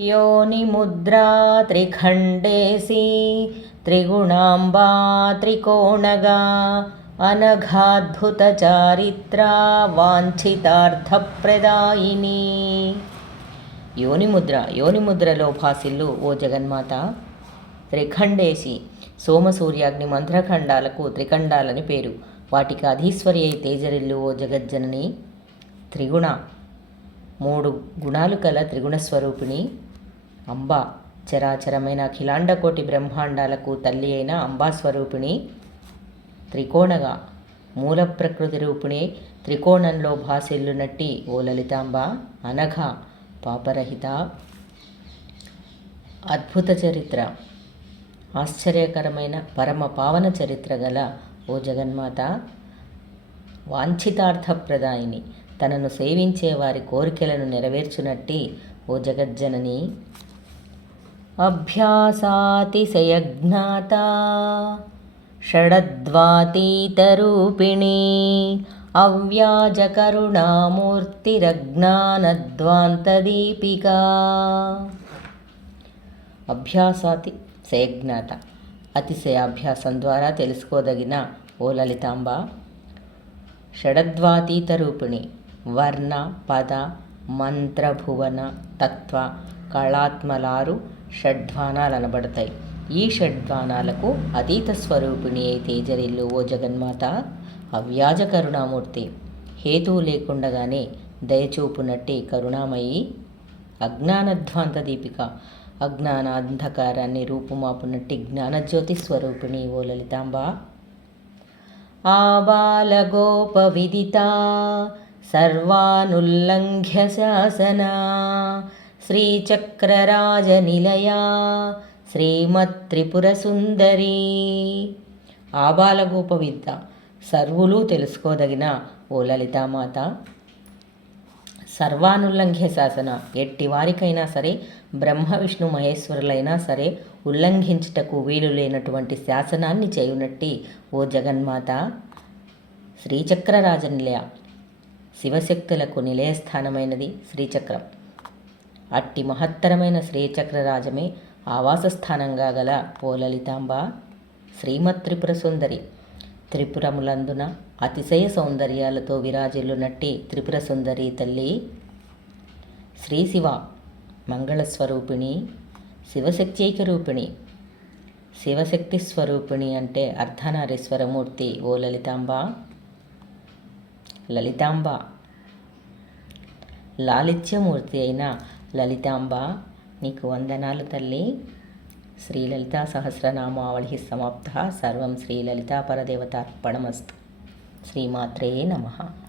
योनिमुद्रा त्रिखण्डेसि त्रिगुणाम्बा त्रिकोणगा అనఘాద్భుతచారిత్రా వాంఛితార్థప్రదాయిని యోనిముద్ర యోనిముద్రలో భాసిల్లు ఓ జగన్మాత త్రిఖండేసి సోమసూర్యాగ్ని మంత్రఖండాలకు త్రిఖండాలని పేరు వాటికి అధీశ్వరి అయి తేజరిల్లు ఓ జగజ్జనని త్రిగుణ మూడు గుణాలు కల త్రిగుణ స్వరూపిణి అంబ చరాచరమైన అఖిలాండకోటి బ్రహ్మాండాలకు తల్లి అయిన అంబా స్వరూపిణి త్రికోణగా మూల ప్రకృతి రూపిణి త్రికోణంలో భాసిల్లునట్టి ఓ లలితాంబ అనఘ పాపరహిత. అద్భుత చరిత్ర ఆశ్చర్యకరమైన పరమ పావన చరిత్ర గల ఓ జగన్మాత. వాంఛితార్థప్రదాయిని తనను సేవించే వారి కోరికలను నెరవేర్చునట్టి ఓ జగజ్జనని! అభ్యాసాతిశయజ్ఞాత షడద్వాతీతరూపిణి అవ్యాజకరుణామూర్తిరజ్ఞానద్వాంతదీపికా! అభ్యాసాతి శయజ్ఞాత అతిశయాభ్యాసం ద్వారా తెలుసుకోదగిన ఓ లలితాంబ! షడద్వాతీత రూపిణి వర్ణ పద మంత్రభువన తత్వ కళాత్మలారు షడ్వానాలు అనబడతాయి ఈ షడ్వానాలకు అతీత స్వరూపిణి అయి తేజరిల్లు ఓ జగన్మాత? అవ్యాజ కరుణామూర్తి. హేతువు లేకుండగానే దయచూపునట్టి కరుణామయి. అజ్ఞానధ్వాంత దీపిక. అజ్ఞాన అంధకారాన్ని రూపుమాపునట్టి జ్ఞానజ్యోతి స్వరూపిణి ఓ లలితాంబ. ఆబాలగోపవిదితా సర్వానుల్లంఘ్య శాసనా శ్రీచక్రరాజనిలయా శ్రీమత్త్రిపురసుందరీ ఆబాలగోప విద్య సర్వులు తెలుసుకోదగిన ఓ లలితామాత సర్వానుల్లంఘ్య శాసన ఎట్టి వారికైనా సరే బ్రహ్మ విష్ణు మహేశ్వరులైనా సరే ఉల్లంఘించుటకు వీలు లేనటువంటి శాసనాన్ని చేయునట్టి ఓ జగన్మాత. శ్రీచక్రరాజనిలయ శివశక్తులకు నిలయస్థానమైనది శ్రీచక్రం. అట్టి మహత్తరమైన శ్రీచక్రరాజమే ఆవాసస్థానంగా గల ఓ లలితాంబ శ్రీమత్ త్రిపుర సుందరి. త్రిపురములందున అతిశయ సౌందర్యాలతో విరాజిల్లునట్టి త్రిపుర సుందరి తల్లి శ్రీ శివ మంగళస్వరూపిణి శివశక్త్యైక రూపిణి శివశక్తి స్వరూపిణి అంటే అర్ధనారీశ్వరమూర్తి ఓ లలితాంబ. లలితాంబ. లాలిత్యమూర్తి అయిన లలితాంబ నీకు వందనాలు తల్లి. శ్రీ శ్రీలలితా సహస్రనామావళి సమాప్త. సర్వం శ్రీలలితా పరదేవతార్పణమస్తు శ్రీమాత్రే నమః.